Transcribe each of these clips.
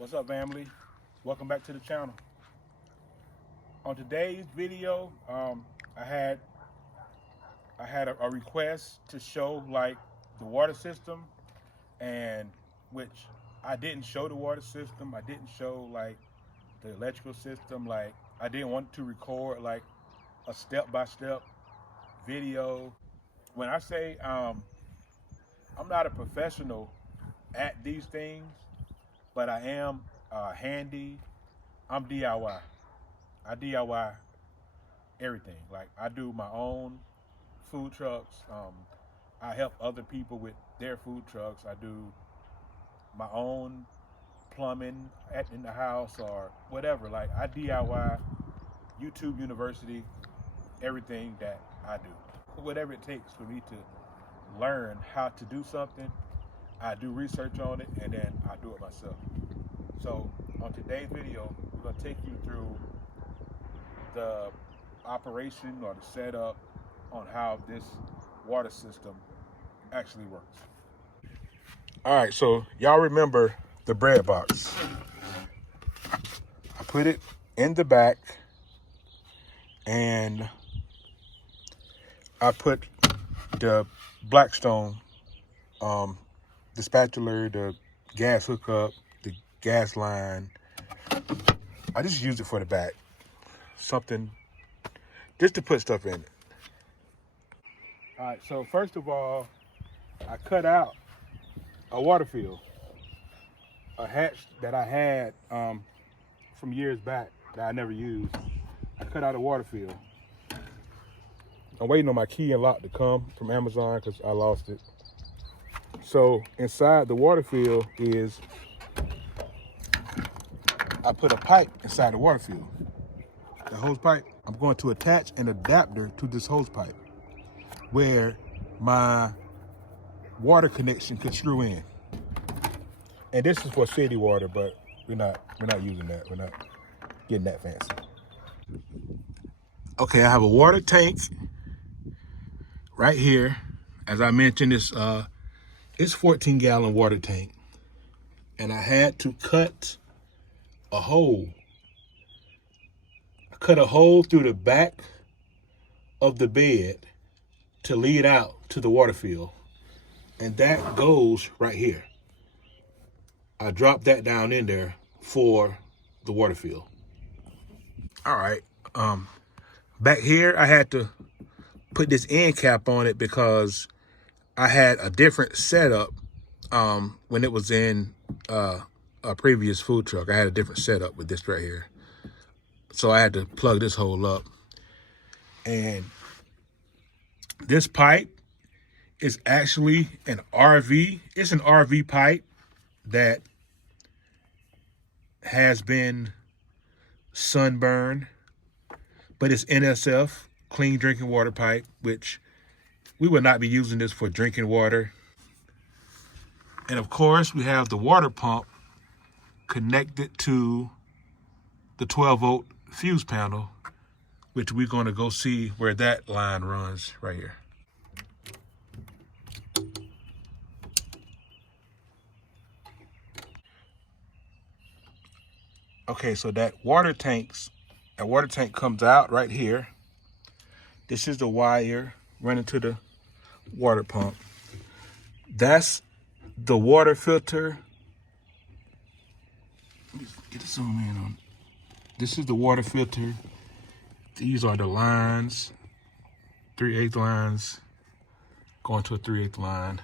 What's up, family? Welcome back to the channel. On today's video, I had a request to show like the water system, and which I didn't show the water system. I didn't show like the electrical system. Like I didn't want to record like a step-by-step video. When I say I'm not a professional at these things, but I am handy. I'm DIY. I DIY everything. Like I do my own food trucks. I help other people with their food trucks. I do my own plumbing in the house or whatever. Like I DIY, YouTube University, everything that I do. Whatever it takes for me to learn how to do something, I do research on it and then I do it myself. So on today's video, we're gonna take you through the operation or the setup on how this water system actually works. All right, so y'all remember the bread box. I put it in the back and I put the Blackstone, the spatula, the gas hookup, the gas line. I just use it for the back. Something just to put stuff in it. All right, so first of all, I cut out a water fill, a hatch that I had from years back that I never used. I cut out a water fill. I'm waiting on my key and lock to come from Amazon because I lost it. So inside the water fill is, I put a pipe inside the water fill. The hose pipe, I'm going to attach an adapter to this hose pipe where my water connection could screw in. And this is for city water, but we're not using that. We're not getting that fancy. Okay, I have a water tank right here. As I mentioned, it's 14-gallon water tank. And I had to cut a hole. I cut a hole through the back of the bed to lead out to the water fill. And that goes right here. I dropped that down in there for the water fill. All right, back here, I had to put this end cap on it because I had a different setup when it was in a previous food truck. I had a different setup with this right here. So I had to plug this hole up. And this pipe is actually an RV. It's an RV pipe that has been sunburned, but it's NSF, clean drinking water pipe, which we would not be using this for drinking water. And of course, we have the water pump connected to the 12-volt fuse panel, which we're going to go see where that line runs right here. Okay, so that water tank comes out right here. This is the wire running to the water pump. That's the water filter. Let me get a zoom in on it. This is the water filter. These are the lines, 3/8 lines, going to a 3/8 line.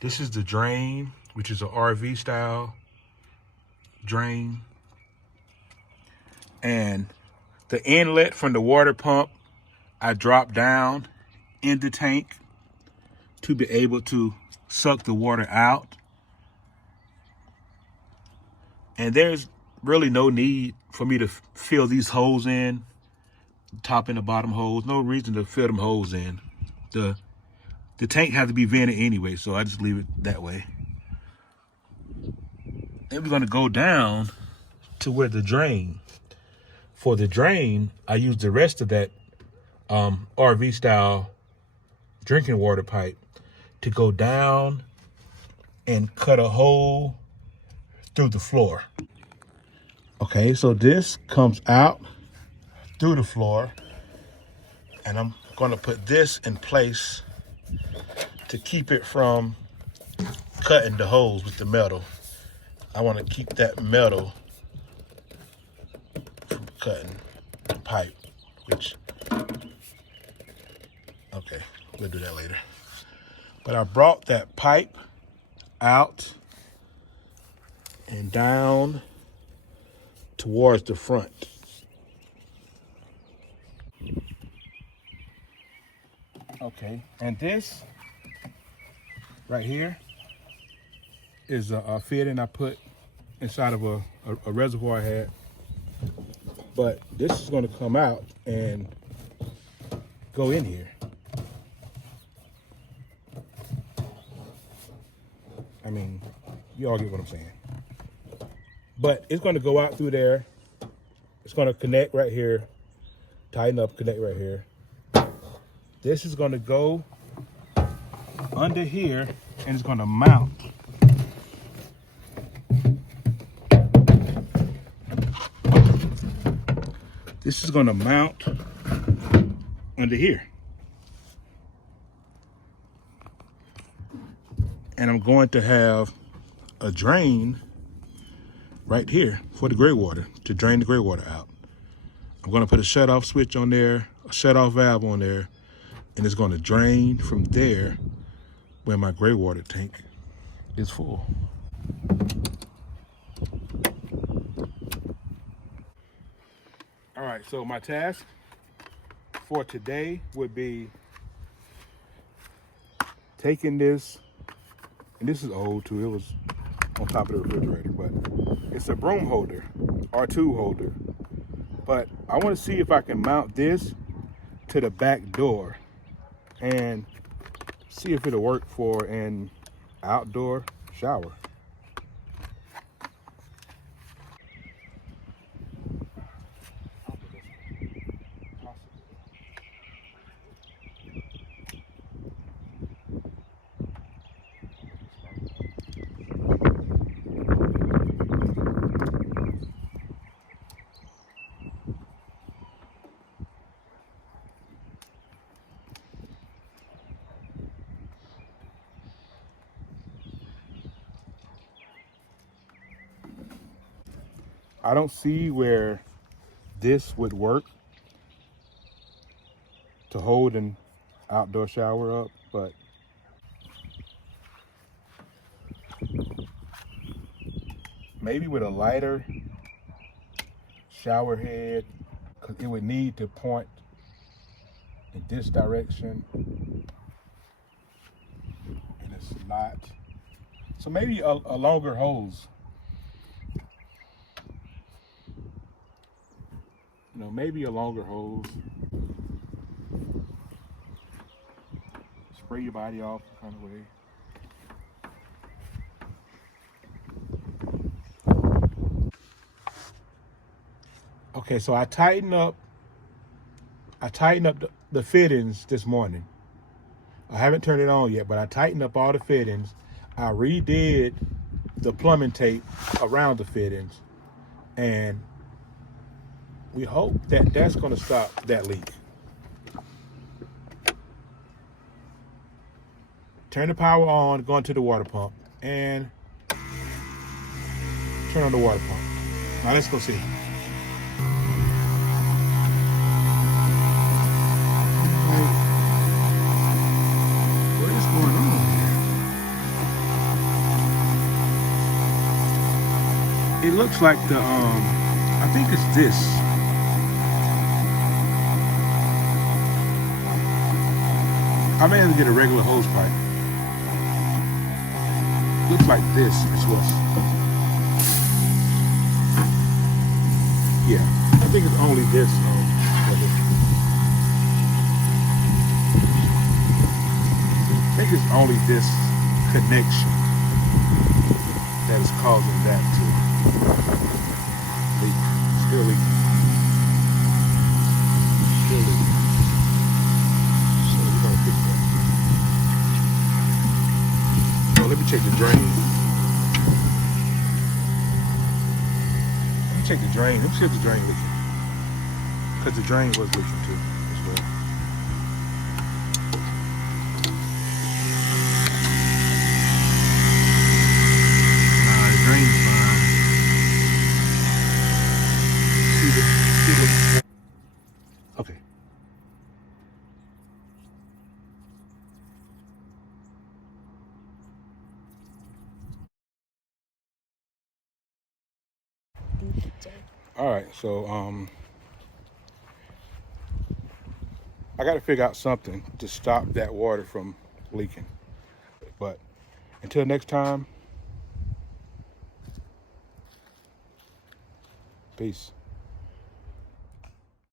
This is the drain, which is an RV style drain. And the inlet from the water pump, I dropped down in the tank to be able to suck the water out. And there's really no need for me to fill these holes in, top and the bottom holes. No reason to fill them holes in. The tank has to be vented anyway, so I just leave it that way. Then we're gonna go down to where the drain. For the drain, I use the rest of that RV style drinking water pipe to go down and cut a hole through the floor. Okay, so this comes out through the floor, and I'm gonna put this in place to keep it from cutting the holes with the metal. I want to keep that metal from cutting the pipe, which, okay, we'll do that later. But I brought that pipe out and down towards the front. Okay, and this right here is a fitting I put inside of a reservoir I had. But this is going to come out and go in here. I mean, you all get what I'm saying. But it's going to go out through there. It's going to connect right here, tighten up, connect right here. This is going to go under here and it's going to mount. This is going to mount under here. And I'm going to have a drain right here for the gray water, to drain the gray water out. I'm going to put a shut-off switch on there, a shut-off valve on there, and it's going to drain from there when my gray water tank is full. All right, so my task for today would be taking this, and this is old too, it was on top of the refrigerator, but it's a broom holder or tool holder. But I want to see if I can mount this to the back door and see if it'll work for an outdoor shower. I don't see where this would work to hold an outdoor shower up, but maybe with a lighter shower head, because it would need to point in this direction, and it's not. So maybe a longer hose. You know, maybe a longer hose. Spray your body off kind of way. Okay, so I tightened up the fittings this morning. I haven't turned it on yet, but I tightened up all the fittings. I redid the plumbing tape around the fittings, and we hope that that's going to stop that leak. Turn the power on, go into the water pump, and turn on the water pump. Now let's go see. What is going on here? It looks like the, I think it's this. I may have to get a regular hose pipe. Looks like this is what's, yeah, I think it's only this. I think it's only this connection that is causing that to leak. Still leaking. Still leaking. So we're gonna fix that. So let me check the drain. check the drain. Let me see if the drain leaking. Because the drain was leaking too as well. The drain is fine. See the. Okay. All right, so I got to figure out something to stop that water from leaking. But until next time, peace.